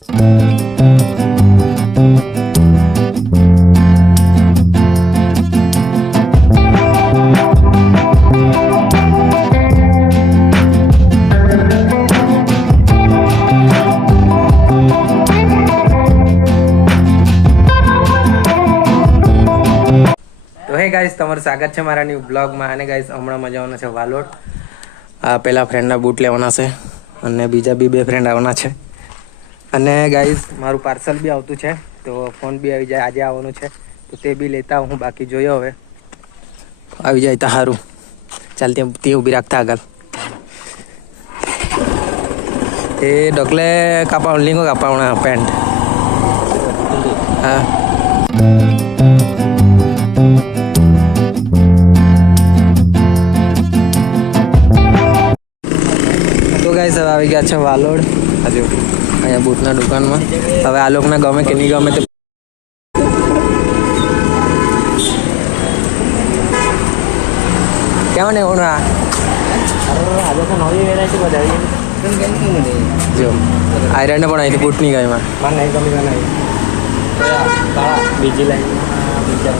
Guys તમારું સ્વાગત છે મારા ન્યૂ બ્લોગમાં. અને ગાઈસ હમણાં મજાવાના છે વાલોડ. આ પેલા ફ્રેન્ડના બૂટ લેવાના છે અને બીજા બી 2 ફ્રેન્ડ આવવાના છે. અને ગાઈસ મારું પાર્સલ બી આવતું છે, તો ફોન બી આવી જાય, આજે આવવાનું છે, તો તે બી લેતા હું. બાકી જોયો હવે આવી જાય તો સારું. ચાલ તે ઊભી રાખતા આગળ એ ડોકલે કાપા લીંગો કાપાવણા પેન્ટ. હા ગાઈસ હવે આવી ગયા છે વાલોડ. હજુ અહીંયા બૂટના દુકાનમાં. હવે આ લોકોને ગમે કે નહીં ગમે તે કેવું ને હું આજે તો નવી વેરાયટી વધારી જો આયરન પણ અહીંથી બૂટ નહીં ગઈ માં નહીં ગમી નહીં બીજી લાઈનમાં બીજા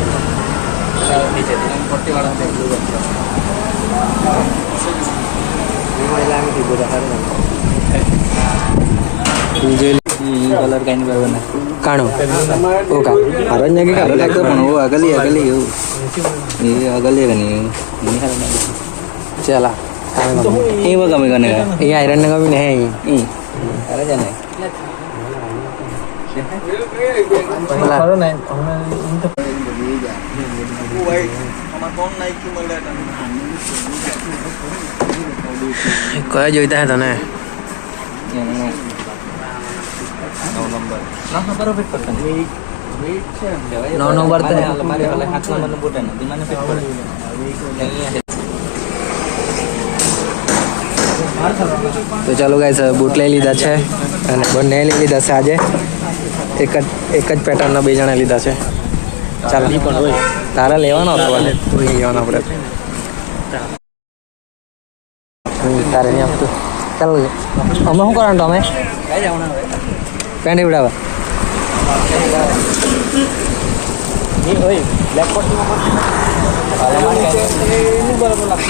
कलर काही बरोबर काणो हो का अरण्य की काढू लागतं पण हो अगली अगली घेऊ हे अगली का नाही चला हे बघा मी का नाही हे आयरन का मी नाही अरे जा नाही કયા જોઈતા હે તને 9 નંબર ફિટ કરતા 9 નંબર તો અમારે વાલે 7 નંબર નો બૂટ હે ને દિમાને ફિટ પડે. તો ચાલો ગાઈસ બૂટ લઈ લીધા છે અને બંને લઈ લીધા છે. આજે એક જ પેટર્નના 2 જણા લીધા છે. ચાલો તારા લેવાનો હતો વાલે તું લેવાનો આપણે તારે નહીં આપતું. ચાલો અમે શું કરવાનું તમે કઈ જવાના પેન્ટ ઉડાવવા બરાબર લાગતું.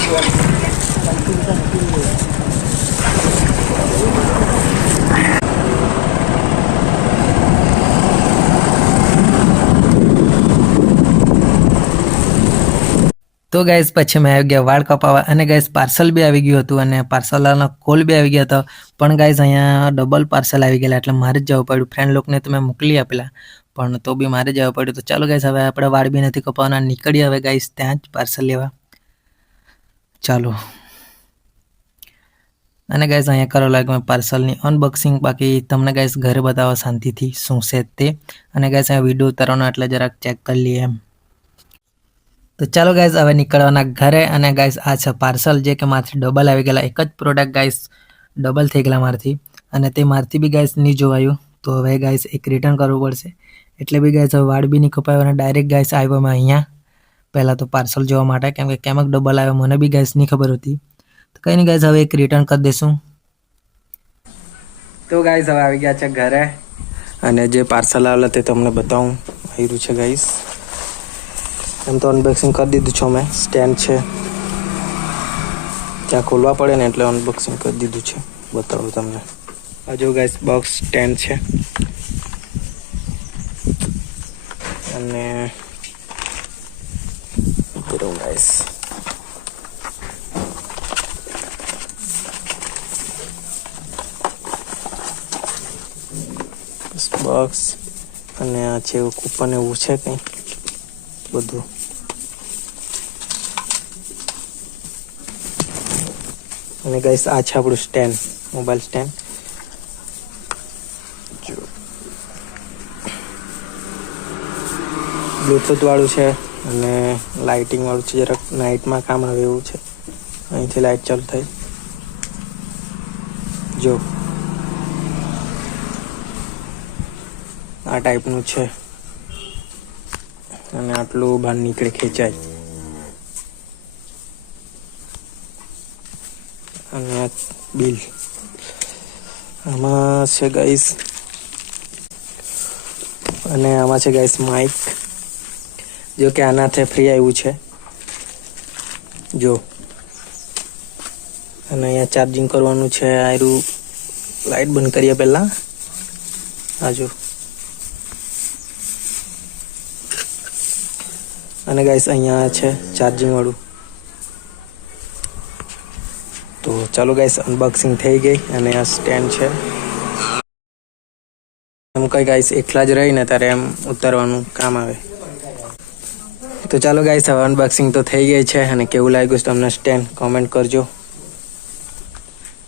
તો ગાઈસ પછી મેં આવી ગયા વાળ કપાવવા. અને ગાઈસ પાર્સલ બી આવી ગયું હતું અને પાર્સલનો કોલ બી આવી ગયો હતો. પણ ગાઈસ અહીંયા ડબલ પાર્સલ આવી ગયેલા એટલે મારે જ જવું પડ્યું. ફ્રેન્ડ લોકોને તો મેં મોકલી આપેલા પણ તો બી મારે જવું પડ્યું. તો ચાલો ગાઈસ હવે આપણે વાળ બી નથી કપાવવાના, નીકળીએ હવે ગાઈસ ત્યાં જ પાર્સલ લેવા. ચાલો અને ગાઈસ અહીંયા કરો લાગે મેં પાર્સલની અનબોક્સિંગ. બાકી તમને ગાઈસ ઘરે બતાવો શાંતિથી શું છે તે. અને ગાઈસ અહીંયા વિડીયો ઉતારવાનો એટલે જરાક ચેક કરી લઈએ એમ. તો ચાલો ગાઈસ હવે નીકળવાના ઘરે. અને ગાઈસ આ છે પાર્સલ જે કે મારથી ડબલ આવી ગયેલા. એક જ પ્રોડક્ટ ગાઈસ ડબલ થઈ ગયેલા મારથી અને તે મારથી બી ગાઈસ નહીં જોવાયું. તો હવે ગાઈસ એક રિટર્ન કરવું પડશે. એટલે બી ગાઈસ હવે વાળ બી નહીં કપાયો અને ડાયરેક્ટ ગાઈસ આવ્યો મેં અહીંયા પહેલાં તો પાર્સલ જોવા માટે, કેમ કે કેમક ડબલ આવ્યો મને બી ગાઈસ નહીં ખબર હતી. તો કંઈ નહીં ગાઈસ હવે એક રિટર્ન કરી દઈશું. તો ગાઈસ હવે આવી ગયા છે ઘરે અને જે પાર્સલ આવેલા તે તમને બતાવું. આવ્યું છે ગાઈસ. એમ તો અનબોક્સિંગ કરી દીધું છે મેં. સ્ટેન્ડ છે ત્યાં ખોલવા પડે ને એટલે અનબોક્સિંગ કરી દીધું છે. બતાવું તમને. આ જો ગાઈસ બોક્સ સ્ટેન્ડ છે અને ગાઈસ બોક્સ અને આ છે કૂપન એવું છે કંઈ બધું. અને ગાઈસ આ છે આપણું સ્ટેન્ડ, મોબાઈલ સ્ટેન્ડ. બ્લૂટૂથ વાળું છે અને લાઇટિંગ વાળું છે. જરાક નાઇટમાં કામ આવે એવું છે. અહીંથી લાઇટ ચાલુ થાય જો આ ટાઈપનું છે. અને આટલું બહાર નીકળે ખેંચાય. અને આ બિલ આમાં છે ગાઈસ અને આમાં છે ગાઈસ માઇક, જો કે આનાથી ફ્રી આવ્યું છે જો. અને અહીંયા ચાર્જિંગ કરવાનું છે. આયરું લાઇટ બંધ કરીએ પહેલાં. આ જો. અને ગાઈસ અહીંયા છે ચાર્જિંગ વાળું. તો ચાલો ગાઈસ અનબોક્સિંગ થઈ ગઈ. અને આ સ્ટેન્ડ છે. એમ કઈ ગાઈસ એકલા જ રહીને ત્યારે એમ ઉતારવાનું કામ આવે. તો ચાલો ગાઈસ હવે અનબોક્સિંગ તો થઈ ગઈ છે. અને કેવું લાગ્યું તમને સ્ટેન્ડ કોમેન્ટ કરજો.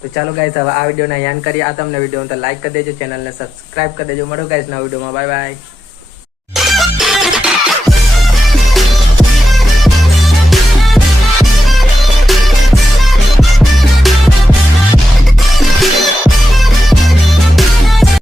તો ચાલો ગાઈસ હવે આ વિડીયોને યાન કરીએ. આ તમને વિડીયો તો લાઈક કરી દેજો, ચેનલને સબસ્ક્રાઇબ કરી દેજો. મળો ગાઈસ નવા વિડીયોમાં. Bye bye.